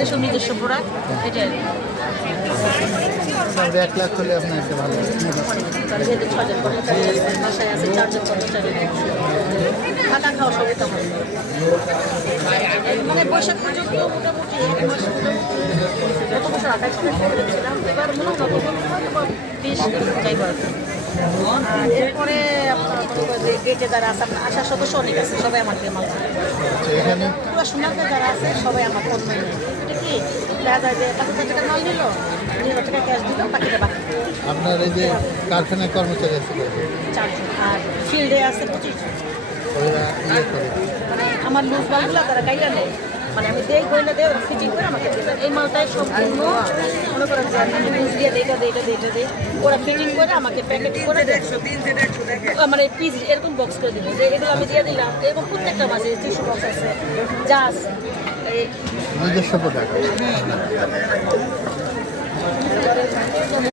নিজস্ব প্রোডাক্ট এটা 1 লাখ হলে আপনার একটা ভালো যেহেতু 6জন কর্মচারী আছে বাসায় আছে 4জন কর্মচারী থাকা খাওয়া সবই তো হয় মানে বৈশাখ পর্যন্ত মোটামুটি এক মাস গত বছর 28 করেছিলাম এবার মনে হয় 20 যাইব আর কি। আর এরপরে আপনার গেটে যারা আছে আপনার আশার সদস্য অনেক আছে সবাই আমার দিয়ে মাল এখানে পুরো সোনাতে যারা আছে সবাই আমার ফোন নেই এটা কি দেখা যায় যে 5,000 টাকা মাল নিল 2,000 টাকা ক্যাশ দিল বাকিটা বাকি আপনার এই যে কারখানায় কর্মচারী আছে 4জন আর ফিল্ডে আছে 25 জন। ওরা ইয়ে করে মানে আমার লুজ মালগুলো তারা গাইলা নেয় মানে আমি দেই কইলে দেয় ওরা ফিটিং করে আমাকে দেবে এই মালটাই সম্পূর্ণ মনে করেন যে আমি লুজ দিয়ে এটা দেই ওরা ফিটিং করে আমাকে প্যাকেট করে 100 মানে পিস এরকম বক্স করে দিল যে এগুলো আমি দিয়ে দিলাম এরকম প্রত্যেকটা মাঝে টিস্যু বক্স আছে যা আছে এই নিজস্ব প্রোডাক্ট